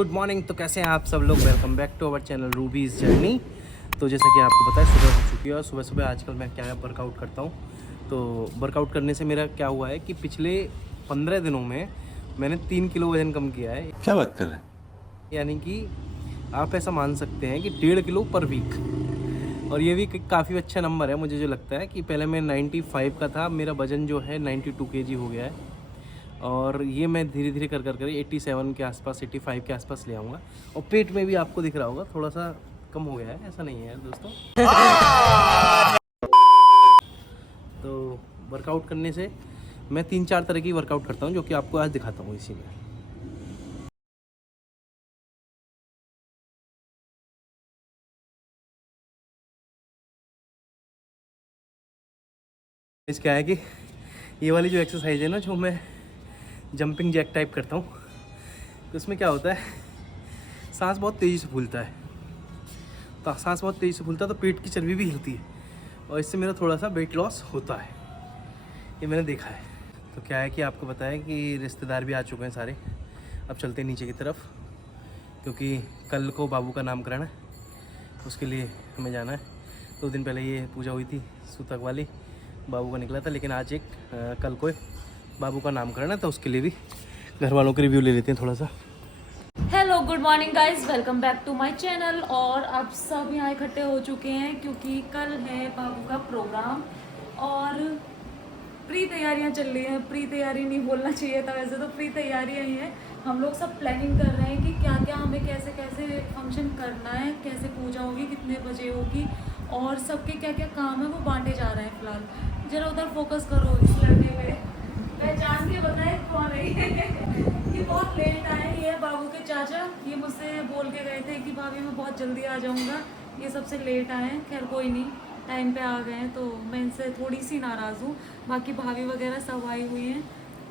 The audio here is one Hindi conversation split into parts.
Good morning. तो कैसे हैं आप सब लोग? Welcome back to our channel Ruby's journey. तो जैसा कि आपको पता है सुबह हो चुकी है और सुबह सुबह आजकल मैं क्या वर्कआउट करता हूँ। तो वर्कआउट करने से मेरा क्या हुआ है कि पिछले 15 दिनों में मैंने 3 किलो वज़न कम किया है। क्या बात कर रहे हैं? यानी कि आप ऐसा मान सकते हैं कि 1.5 किलो पर वीक। और ये भी काफ़ी अच्छा नंबर है मुझे जो लगता है कि पहले मैं 95 का था, मेरा वज़न जो है 92 kg हो गया है। और ये मैं धीरे धीरे कर 87 के आसपास 85 के आसपास ले आऊँगा। और पेट में भी आपको दिख रहा होगा थोड़ा सा कम हो गया है, ऐसा नहीं है दोस्तों। तो वर्कआउट करने से मैं 3-4 तरह की वर्कआउट करता हूँ जो कि आपको आज दिखाता हूँ इसी में। इस क्या है कि ये वाली जो एक्सरसाइज है ना, जो मैं जंपिंग जैक टाइप करता हूँ, तो उसमें क्या होता है, सांस बहुत तेज़ी से फूलता है। तो सांस बहुत तेज़ी से फूलता है तो पेट की चर्बी भी हिलती है और इससे मेरा थोड़ा सा वेट लॉस होता है, ये मैंने देखा है। तो क्या है कि आपको पता है कि रिश्तेदार भी आ चुके हैं सारे। अब चलते हैं नीचे की तरफ क्योंकि कल को बाबू का नामकरण है, उसके लिए हमें जाना है। 2 दिन पहले ये पूजा हुई थी सूतक वाली, बाबू का निकला था, लेकिन आज कल को बाबू का नामकरण है तो उसके लिए भी घर वालों के रिव्यू ले लेते हैं थोड़ा सा। Hello good morning guys, welcome back to my channel. और आप सब यहाँ इकट्ठे हो चुके हैं क्योंकि कल है बाबू का प्रोग्राम और प्री तैयारियाँ चल रही हैं। प्री तैयारी नहीं बोलना चाहिए था, वैसे तो प्री तैयारियाँ ही हैं। हम लोग सब प्लानिंग कर रहे हैं कि क्या क्या हमें कैसे कैसे फंक्शन करना है, कैसे पूजा होगी, कितने बजे होगी और सबके क्या क्या काम है वो बांटे जा रहे हैं। फिलहाल जरा उधर फोकस करो इस लड़के पे, पहचान के बताए कौन है ये बहुत लेट आए। ये बाबू के चाचा, ये मुझसे बोल के गए थे कि भाभी मैं बहुत जल्दी आ जाऊंगा, ये सबसे लेट आए हैं। खैर कोई नहीं, टाइम पे आ गए हैं तो मैं इनसे थोड़ी सी नाराज़ हूँ। बाकी भाभी वगैरह सब आई हुई हैं,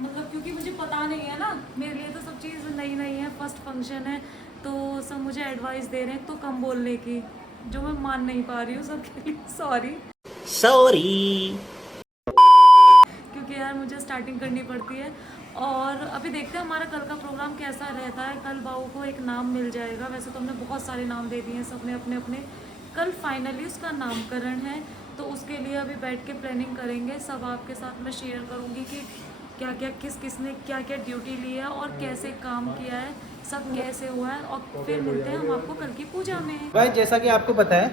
मतलब क्योंकि मुझे पता नहीं है ना, मेरे लिए तो सब चीज़ नई नई है, फर्स्ट फंक्शन है, तो सब मुझे एडवाइस दे रहे हैं तो कम बोलने की, जो मैं मान नहीं पा रही हूँ सबके लिए। सॉरी क्योंकि यार मुझे स्टार्टिंग करनी पड़ती है। और अभी देखते हैं हमारा कल का प्रोग्राम कैसा रहता है। कल बाबू को एक नाम मिल जाएगा, वैसे तो हमने बहुत सारे नाम दे दिए हैं सबने अपने अपने। कल फाइनली उसका नामकरण है तो उसके लिए अभी बैठ के प्लानिंग करेंगे। सब आपके साथ मैं शेयर करूँगी कि क्या क्या किसने क्या क्या ड्यूटी ली है और कैसे काम किया है, सब कैसे हुआ है। और फिर मिलते हैं हम आपको कल की पूजा में। भाई जैसा कि आपको पता है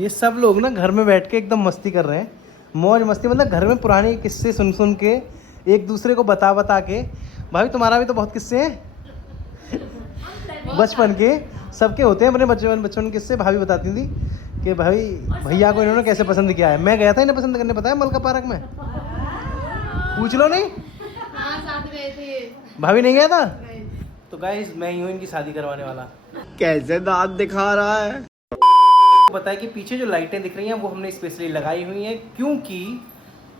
ये सब लोग ना घर में बैठ के एकदम मस्ती कर रहे हैं, मौज मस्ती, मतलब घर में पुराने किस्से सुन सुन के एक दूसरे को बता बता के। भाई तुम्हारा भी तो बहुत किस्से हैं बचपन के, सबके होते हैं अपने बचपन किस्से। भाभी बताती थी कि भाई भैया को इन्होंने कैसे पसंद किया है। मैं गया था इन्हें पसंद करने, पता है, मलका पार्क में, पूछ लो। नहीं साथ गए थे। भाभी नहीं गया था? तो गाइस मैं ही हूँ इनकी शादी करवाने वाला। कैसे दांत दिखा रहा है? पता है कि पीछे जो लाइटें दिख रही हैं वो हमने स्पेशली लगाई हुई हैं क्योंकि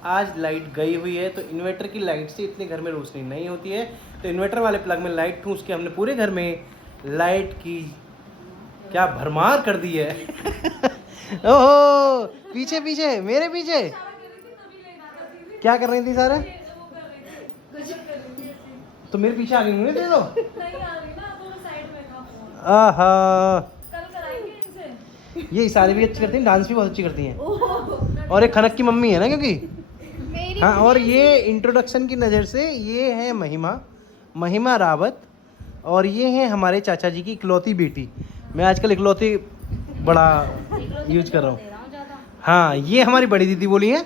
आज लाइट गई हुई है, तो इन्वर्टर की लाइट से इतने घर में रोशनी नहीं होती है। तो इन्वर्टर वाले प्लग में लाइट ठूंस के हमने पूरे घर में लाइट की क्या भरमार कर दी है। ओहो, पीछे पीछे मेरे पीछे क्या कर रही थी सारे? तो मेरे पीछे आ गई मुझे दे दो। आहा, ये सारी भी अच्छी करती हैं, डांस भी बहुत अच्छी करती हैं। और एक खनक की मम्मी है ना, क्योंकि हाँ। और ये इंट्रोडक्शन की नज़र से ये है महिमा रावत, और ये है हमारे चाचा जी की इकलौती बेटी। मैं आजकल इकलौती बड़ा यूज कर रहा हूँ। हाँ, ये हमारी बड़ी दीदी बोली है।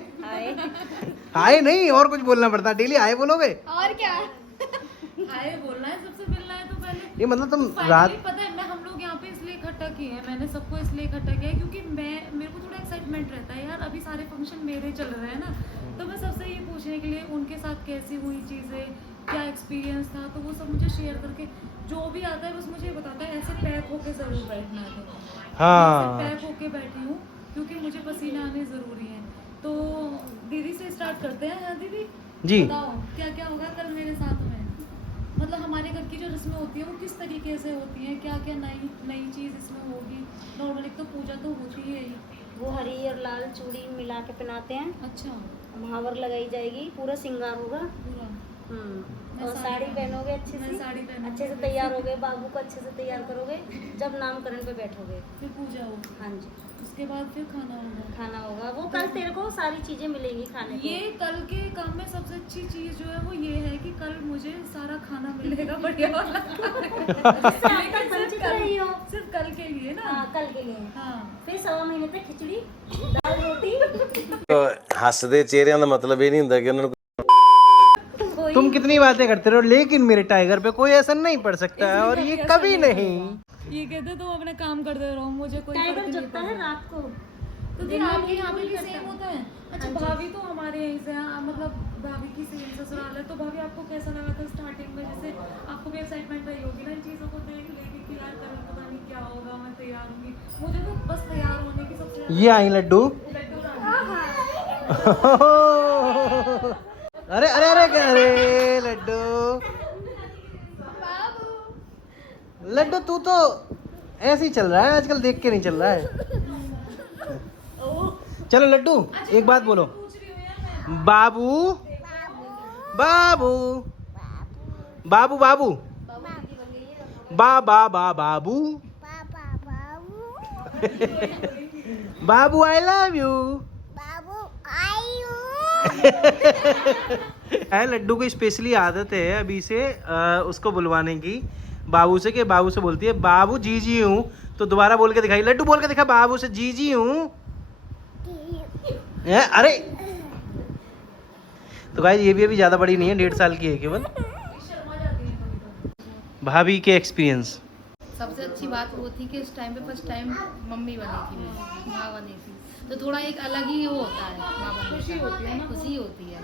हाय नहीं, और कुछ बोलना पड़ता है? डेली हाय बोलोगे? और क्या? हाय बोलना है, सबसे मिलना है तो पहले। ये मतलब तुम तो रात, पता है मैं, हम लोग यहाँ पे इसलिए इकट्ठा किए हैं, मैंने सबको इसलिए इकट्ठा किया है क्योंकि मेरे को थोड़ा एक्साइटमेंट रहता है यार। अभी सारे फंक्शन मेरे चल रहे हैं ना, तो मैं सबसे ये पूछने के लिए उनके साथ कैसी हुई चीज़ें, क्या एक्सपीरियंस था, तो वो सब मुझे शेयर करके, जो भी आता है बस मुझे बताता है। ऐसे पैक होके ज़रूर बैठना है, हाँ पैक होके बैठी हूँ क्योंकि मुझे पसीना आने ज़रूरी है। तो दीदी से स्टार्ट करते हैं। हाँ दीदी जी, बताओ क्या क्या होगा कल मेरे साथ में, मतलब हमारे घर की जो रस्में होती है वो किस तरीके से होती हैं, क्या क्या नई नई चीज़ इसमें होगी। नॉर्मली तो पूजा तो होती है ही। वो हरी और लाल चूड़ी मिला के पहनाते हैं। अच्छा, महावर लगाई जाएगी, पूरा श्रृंगार होगा। पूरा और साड़ी पहनोगे अच्छे मैं से, साड़ी पहनूंगी। अच्छे से तैयार होगे, बाबू को अच्छे से तैयार करोगे, जब नामकरण पे बैठोगे। फिर पूजा होगी, हाँ जी, उसके बाद फिर खाना होगा। खाना होगा, वो कल तेरे को सारी चीजें मिलेंगी खाने को। ये कल के काम में सबसे अच्छी चीज जो है वो ये है कि कल मुझे सारा खाना मिलेगा बढ़िया वाला। जिससे आप कल वंचित रही हो। सिर्फ कल के लिए ना। हाँ, कल के लिए। हाँ। फिर 1.25 महीने तक खिचड़ी, दाल रोटी। ਹੱਸਦੇ ਚਿਹਰਿਆਂ ਦਾ ਮਤਲਬ ਇਹ ਨਹੀਂ ਹੁੰਦਾ ਕਿ ਉਹਨਾਂ ਨੂੰ कोई तुम कितनी बातें करते रहो, लेकिन मेरे टाइगर पे कोई असर नहीं पड़ सकता है, और ये कभी नहीं। ये कहते तुम अपने काम करते रहो, मुझे कोई टाइगर फर्क नहीं जगता है पड़ता। रात को। तो फिर आपके यहाँ पे भी सेम होता है? अच्छा, भाभी तो हमारे यहीं से हैं, मतलब भाभी की सेम ससुराल है। तो भाभी आपको कैसा लगा था स्टार्टिंग में? जैसे आपको भी एक्साइटमेंट रही होगी ना इन चीज़ों को देख लेके कि यार कल पता नहीं क्या होगा, मैं तैयार होंगी। मुझे तो बस तैयार होने की सबसे ये आई लड्डू। लड्डू रानी। अरे अरे अरे अरे लड्डू, लड्डू तू तो ऐसे ही चल रहा है आजकल, देख के नहीं चल रहा है। चलो लड्डू एक बात बोलो, बाबू बाबू बाबू बाबू बा बाबू बाबू, आई लव यू। है लड्डू को स्पेशली आदत है अभी से उसको बुलवाने की बाबू से, कि बाबू से बोलती है बाबू जी जी हूँ, तो दोबारा बोल के दिखाई, लड्डू बोल के दिखा बाबू से जी जी हूँ। अरे तो गाइस ये भी अभी ज़्यादा बड़ी नहीं है, 1.5 साल की है केवल। भाभी के एक्सपीरियंस। सबसे अच्छी बात वो थी कि इस टाइम पे फर्स्ट टाइम मम्मी बनी थी, मेरी माँ बनी थी, तो थोड़ा एक अलग ही वो होता है, माँ बनने का खुशी होती है ना, खुशी होती है।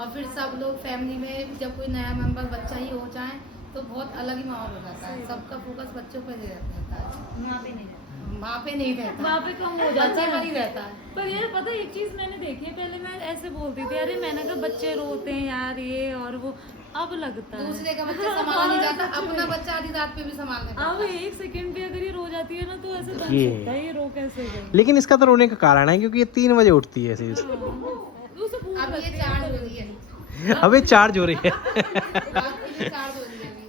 और फिर सब लोग फैमिली में जब कोई नया मेंबर बच्चा ही हो जाए तो बहुत अलग ही माहौल हो जाता है, सबका फोकस बच्चों पे नहीं रहता है, वहाँ पे नहीं वहाँ पे नहीं रहता, वहाँ पे कम हो जाता बच्चे है। पर ही रहता है। पर यार पता है एक चीज मैंने देखी है, पहले मैं ऐसे बोलती थी अरे मैंने कहा बच्चे रोते हैं यार ये और वो, अब लगता है दूसरे का बच्चा संभाला नहीं जाता, अपना बच्चा आधी रात पे भी संभालने का। अब एक सेकंड भी अगर ये रो जाती है ना तो ऐसे बन ये- सकता है ये रो कैसे गई। लेकिन इसका तो रोने का कारण है क्योंकि ये 3 बजे उठती है ऐसे। उसे पूछ अब ये चार्ज हो रही है, अबे चार्ज हो रही है। रात की भी चार्ज हो रही है अभी।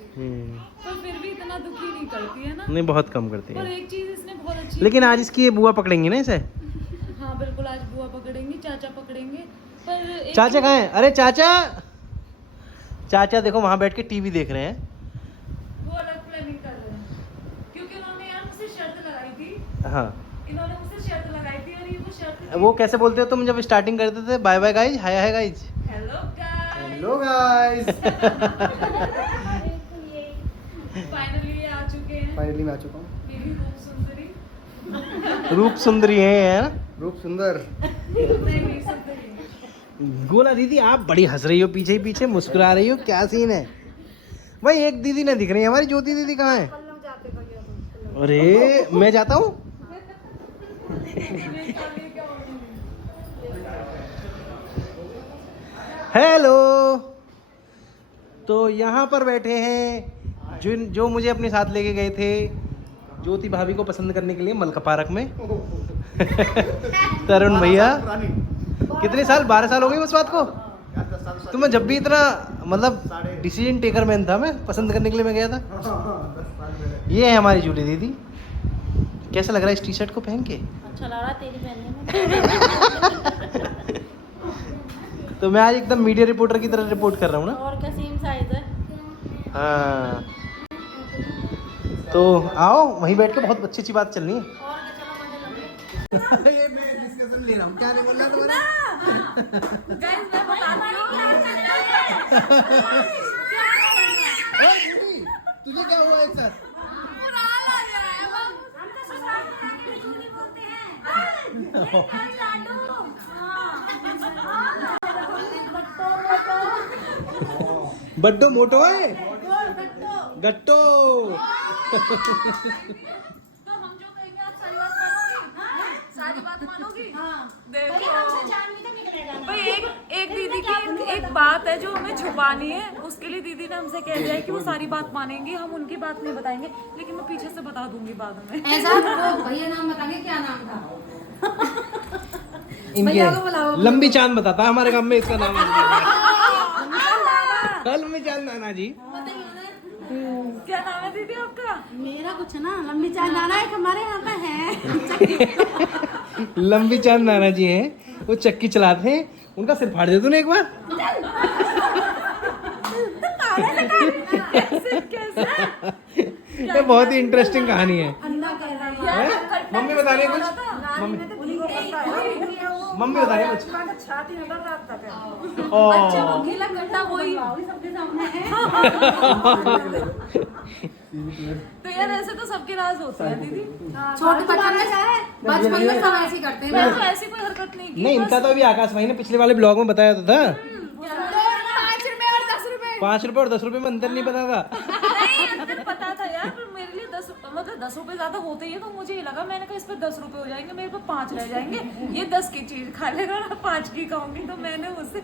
पर फिर भी इतना दुखी नहीं करती है ना। नहीं बहुत कम करती पर है, एक चीज इसने बहुत अच्छी, लेकिन आज इसकी ये बुआ पकड़ेंगी ना इसे। हाँ बिल्कुल, आज बुआ पकड़ेंगी, चाचा पकड़ेंगे। पर एक चाचा कहाँ हैं? अरे चाचा, चाचा देखो वहाँ बैठ के टीवी देख रहे हैं। वो अलग प्लानिंग कर रहे हैं क्योंकि उन्होंने यार मुझसे शर्त लगाई थी, हाँ इन्होंने मुझसे शर्त लगाई थी और ये वो शर्त वो कैसे बोलते हो तुम जब स्टार्टिंग करते थे, bye bye guys, hi hi guys. Hello guys, hello guys. Finally ये आ चुके हैं, फाइनली मैं आ चुका हूँ। मेरी खूब सुंदरी, रूप सुंदरी है ना? रूप सुंदर। नहीं सुंदरी। गोला दीदी आप बड़ी हंस रही हो, पीछे ही पीछे मुस्कुरा रही हो, क्या सीन है भाई? एक दीदी ना दिख रही है हमारी, ज्योति दीदी कहाँ है? अरे मैं जाता हूँ। हेलो, तो यहाँ पर बैठे हैं जो मुझे अपने साथ लेके गए थे ज्योति भाभी को पसंद करने के लिए मलका पार्क में। तरुण भैया, कितने साल, 12 साल हो गए उस बात को? तो मैं जब भी इतना मतलब डिसीजन टेकर मैन था, मैं पसंद करने के लिए मैं गया था। ये है हमारी जूली दीदी। कैसा लग रहा है इस टी शर्ट को पहन के? अच्छा लग रहा है तेरी पहनने में। तो मैं आज एकदम मीडिया रिपोर्टर की तरह रिपोर्ट कर रहा हूँ ना। और क्या सेम साइज है? हाँ, तो आओ वहीं बैठ के बहुत अच्छी अच्छी बात चल रही है। और क्या, चलो मजे लगे। ये मैं डिस्कशन ले रहा हूँ, क्या नहीं बोल रहा तुम्हारा? गाइस मैं बताती हूँ तुझे क्या हुआ एक साथ? बड्डो मोटो है, गट्टो। तो हम जो कहेंगे आप सारी बात मानोगी? सारी बात मानोगी? देखो भाई, एक दीदी की एक बात है जो हमें छुपानी है, उसके लिए दीदी ने हमसे कह दिया है कि वो सारी बात मानेंगी, हम उनकी बात नहीं बताएंगे, लेकिन मैं पीछे से बता दूंगी बाद में। ऐसा वो भैया नाम बताएंगे, क्या नाम था? इनके लंबी चांद बताता है हमारे गांव में, इसका नाम है। लंबी चाल नाना जी। क्या नाम है दीदी आपका? मेरा कुछ ना लंबी चाल नाना एक हमारे यहाँ पे है। लंबी चाल नाना जी हैं, वो चक्की चलाते हैं। उनका सिर फाड़ दे तूने एक बार। ये बहुत ही इंटरेस्टिंग कहानी है। मम्मी बता रही है कुछ? मम्मी बता रही है कुछ? अच्छा वो गीला गड्ढा वही। तो यार ऐसे तो सबके राज होते हैं दीदी। छोटे बचपन में सब ऐसे ही करते हैं। मैं तो ऐसी कोई हरकत नहीं की। नहीं, इनका तो अभी आकाश भाई ने पिछले वाले ब्लॉग में बताया तो था। 5 रुपए और 10 रुपए में अंतर नहीं पता था। नहीं अंदर पता था यार, पर मेरे लिए 10 मतलब 10 रुपए ज्यादा होते ही है, तो मुझे ये लगा, मैंने कहा इस पे 10 रुपए हो जाएंगे, मेरे पे 5 रह जाएंगे, ये 10 की चीज खा लेगा और 5 की खाऊंगी। तो मैंने उसे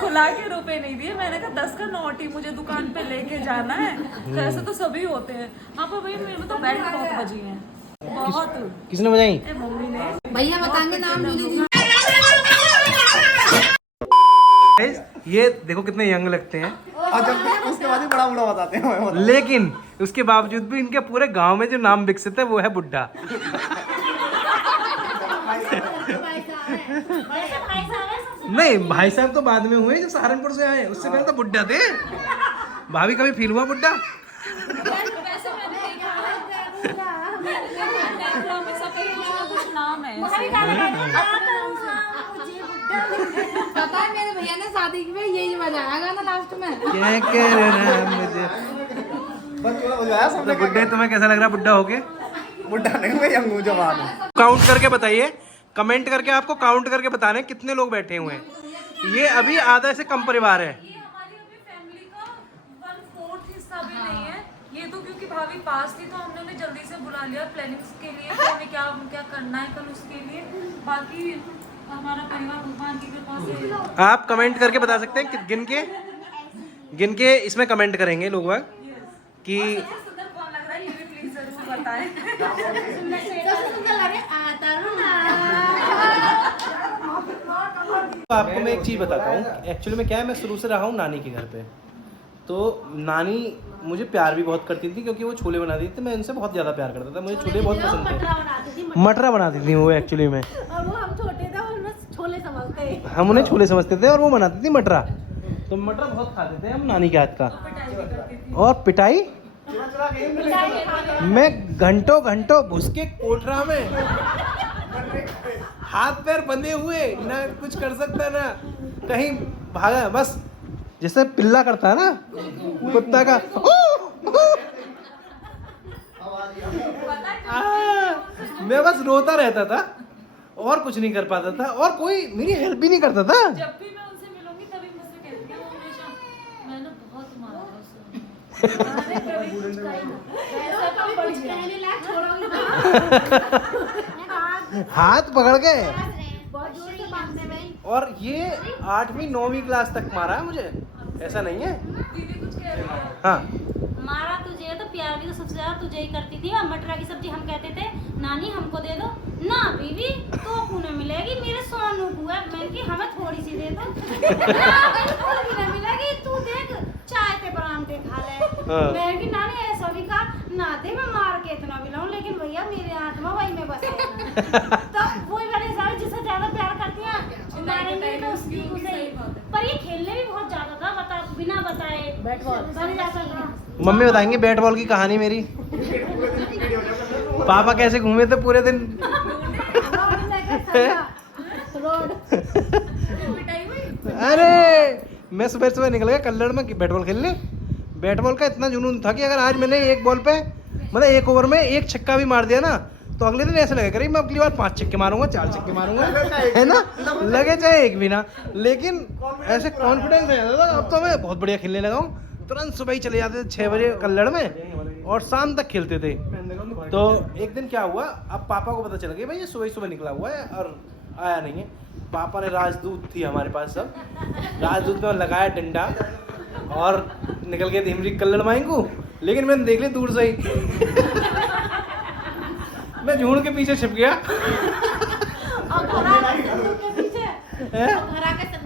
खुला के रुपए नहीं दिए, मैंने कहा 10 का नोट ही मुझे दुकान पे लेके जाना है। तो ऐसे तो सभी होते हैं। हाँ पर भैया मेरे में तो बेल्ट बहुत बजी है, बहुत। किसने बजाई? मम्मी ने। भैया बताएंगे नाम जूली जी। ये देखो कितने यंग लगते हैं, और जब उसके बाद ही बड़ा बूढ़ा बताते हैं। लेकिन उसके बावजूद भी इनके पूरे गांव में जो नाम विकसित है वो है बुड्ढा। नहीं, भाई साहब तो बाद में हुए जब सहारनपुर से आए, उससे पहले तो बुड्ढा थे। भाभी कभी फील हुआ बुड्ढा? वैसे मैंने देखा है में सबके कुछ ना कुछ नाम है ऐसे। पता है मेरे भैया ने शादी में यही बजाया गाना लास्ट में। क्या करना मुझे। तो बुड्ढे, तुम्हें कैसा लग रहा बुड्ढा होके? बुढ़ा नहीं, मैं यंग हूँ, जवान हूँ। काउंट करके बताइए, कमेंट करके आपको काउंट करके बताने कितने लोग बैठे हुए हैं। ये अभी आधा से कम परिवार है। ये हमारी अभी फैमिली का 1/4 हिस्सा भी नहीं है। ये तो क्योंकि भाभी पास थी तो हमने उन्हें जल्दी से बुला लिया प्लानिंग्स के लिए कि हमें क्या क्या करना है कल उसके लिए। बाकी हमारा परिवार भगवान की कृपा से। आप कमेंट करके बता सकते हैं कि गिन के इसमें कमेंट करेंगे लोग बाग कि सबसे सुंदर कौन लग रहा है ये भी प्लीज जरूर बताएं। आपको मैं एक चीज़ बताता हूँ। एक्चुअली में क्या है, मैं शुरू से रहा हूँ नानी के घर पे। तो नानी मुझे प्यार भी बहुत करती थी क्योंकि वो छोले बनाती थी। मैं उनसे बहुत ज़्यादा प्यार करता था, मुझे छोले बहुत पसंद थे। मटरा बनाती थी वो एक्चुअली में। और वो हम छोटे थे और उन्हें छोले समझते। हम उन्हें छोले समझते थे और वो बनाती थी मटरा। तो मटरा बहुत खाते थे हम नानी के हाथ का। और पिटाई मैं घंटों घंटों घुस के कोठरा में हाथ पैर बंधे हुए, ना कुछ कर सकता ना कहीं भागा, बस जैसे पिल्ला करता है ना कुत्ता का। मैं बस रोता रहता था और कुछ नहीं कर पाता था और कोई मेरी हेल्प भी नहीं करता था। जब भी मैं उनसे मिलूंगी तभी मुझसे कहती है वो हमेशा, मैंने बहुत मारा उसे। हाथ पकड़ के बहुत जोर से बांधते भाई। और ये 8वीं 9वीं क्लास तक मारा है मुझे, ऐसा नहीं है। दीदी कुछ कह रही है। हाँ, मारा तुझे तो प्यार भी तो सबसे ज्यादा तुझे ही करती थी। और मटरा की सब्जी हम कहते थे नानी हमको दे दो ना, बीवी तो पुणे मिलेगी मेरे सोनू को है, मैं कि हमें थोड़ी सी दे दो। बिल्कुल भी ना मिलेगी, तू देख चाय पे परांठे खा ले। मैं कि नानी ऐसा भी कहा ना दे, मैं मार के इतना भी लाऊं, लेकिन भैया मेरे आत्मा वही में बस। तो वही वाले सारे जिससे ज्यादा प्यार करती हैं मारेंगे तो उसकी उसे। पर ये खेलने भी बहुत ज्यादा था, बता बिना बताए बैट बॉल बन जाता था। मम्मी बताएंगे बैट बॉल की कहानी मेरी। पापा कैसे घूमे थे पूरे दिन। अरे मैं सुबह सुबह निकल गया कल्लड़ में बैट बॉल खेलने। बैट बॉल का इतना जुनून था कि अगर आज मैंने एक बॉल पे मतलब एक ओवर में एक छक्का भी मार दिया ना तो अगले दिन ऐसे लगेगा मैं अगली बार 5 छक्के मारूंगा, 4 छक्के मारूंगा, है ना, लगे चाहे एक भी ना। लेकिन ऐसे कॉन्फिडेंस रहता था। अब तो मैं बहुत बढ़िया खेलने लगा हूँ। तुरंत सुबह ही चले जाते थे 6 बजे कल्लड़ में और शाम तक खेलते थे। तो एक दिन क्या हुआ, अब पापा को पता चल गया भाई ये सुबह सुबह निकला हुआ है और आया नहीं है। पापा ने राजदूत थी हमारे पास सब, राजदूत में लगाया डंडा और निकल गए थे कल्लड़ माई को। लेकिन मैंने देख लिया दूर से ही। मैं झूठ के पीछे छिप गया। और घरा के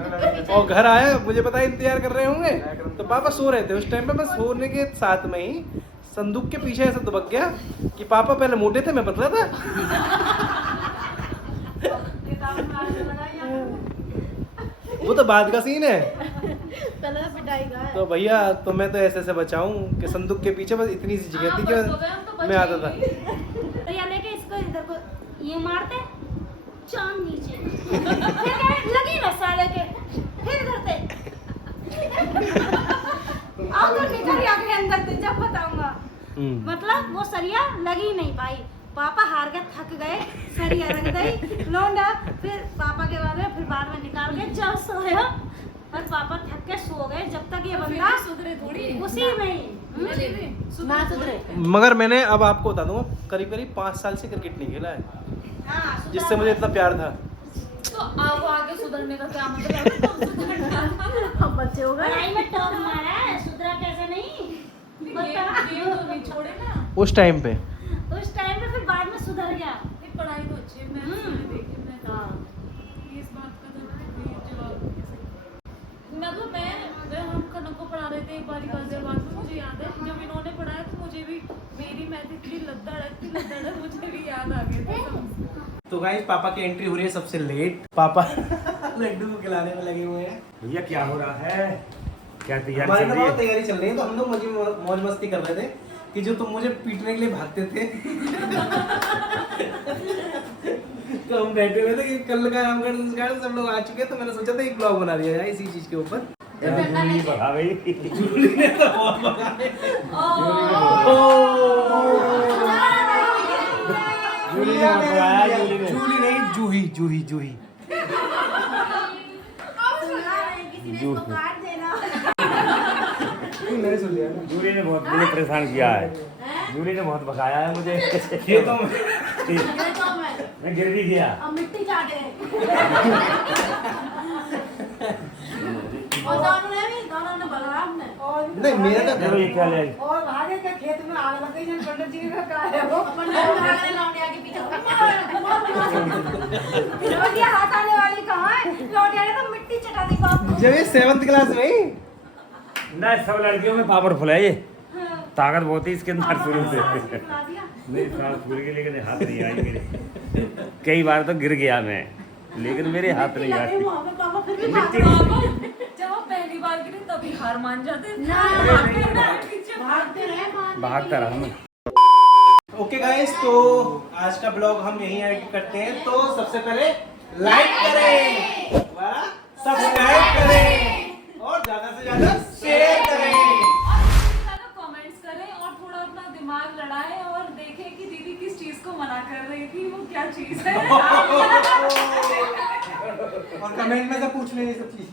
और घर आया, मुझे पता है इंतजार कर रहे होंगे, तो पापा सो रहे थे उस टाइम पे। मैं सोने के साथ में ही संदूक के पीछे ऐसे दुबक गया कि पापा पहले मोटे थे, मैं पतला था। वो तो बाद का सीन है। पहले तो पिटाई का है। तो भैया तो मैं तो ऐसे बचाऊं कि संदूक के पीछे बस इतनी सी जगह थी कि मैं आता था। तो या लेके इसको इधर को ये मारते चांद नीचे फिर क्या लगी बस साले के फिर धरते आओ तो निकल या के अंदर से जब बताऊंगा। मतलब वो सरिया लगी नहीं पाई, पापा हार गए, थक गए, सरिया रख गई लौंडा। फिर पापा के बाद में निकाल के जब सोया और पापा थक के सो गए। जब तक ये बंदा सुधरे थोड़ी उसी में ही ना सुधरे। मगर मैंने अब आपको बता दूंगा, करीब 5 साल से क्रिकेट नहीं खेला है, हाँ, जिससे मुझे इतना प्यार था। तो आपको आगे सुधरने का क्या मतलब? हम बच्चे हो गए। पढ़ाई में टॉप मारा है, सुधरा कैसे नहीं बता। ये तो नहीं छोड़े ना उस टाइम पे उस टाइम पे फिर बाद में सुधर गया। ये पढ़ाई तो अच्छी है। मैं देखी मैं इस बात का तो जवाब मतलब मैं हम कनक को पढ़ा रहे थे एक बार गाजियाबाद में, मुझे याद है जब इन्होंने पढ़ाया तो मुझे भी मेरी मैथ इतनी लद्दड़ है मुझे भी याद आ गया था। तो गाइस पापा की एंट्री हो रही है सबसे लेट। पापा लड्डू को खिलाने में लगे हुए हैं। भैया क्या हो रहा है, क्या तैयारी हमारी चल तो रही बहुत है? तैयारी चल रही है। तो हम लोग मौज मस्ती कर रहे थे कि जो तुम मुझे पीटने के लिए भागते थे तो हम बैठे हुए थे कि कल का रामगढ़ संस्कार सब लोग आ चुके हैं, तो मैंने सोचा था एक ब्लॉग बना लिया जाए इसी चीज के ऊपर। जूली भगा भाई, जूली ने तो बहुत भगाए। जूली ने बहुत भगाया, जूली ने। जूली नहीं, जूही जूही जूही। मैंने सुन लिया ना। जूली ने बहुत मुझे परेशान किया है, जूली ने बहुत भगाया है मुझे। ये तो मैं गिर भी गया। अब मिट्टी चाटे और दोनों ने भगा हमने। नहीं, मेरा तो चलो ये क्या ले आई? और भागे के खेत में आग लग गई, जब पंडित जी का क्या है वो पंडित भागने लौंडिया के पीछे लौंडिया हाथ आने वाली कहाँ है? लौंडिया ने तो मिट्टी चटा दी बाप को। जब ये 7th क्लास में ही ना सब लड़कियों में पावरफुल है ये, ताकत बहुत है इसके अंदर शुरू से। नहीं सांस फूल गई लेकिन हाथ नहीं आई मेरे। कई बार तो गिर गया मैं, लेकिन मेरे हाथ नहीं आए। पापा फिर भी मिट्टी जब आप पहली बार गिरे तभी हार मान जाते भागते रहे भागता रहा मैं। ओके गाइस, तो आज का ब्लॉग हम यहीं एडिट करते हैं। तो सबसे पहले लाइक करें, सब्सक्राइब करें और ज्यादा से ज्यादा शेयर करें। कमेंट्स करें और थोड़ा अपना दिमाग लड़ाएं और देखें कि दीदी किस चीज को मना कर रही थी, वो क्या चीज है। और कमेंट में से पूछ लें ये सब चीज।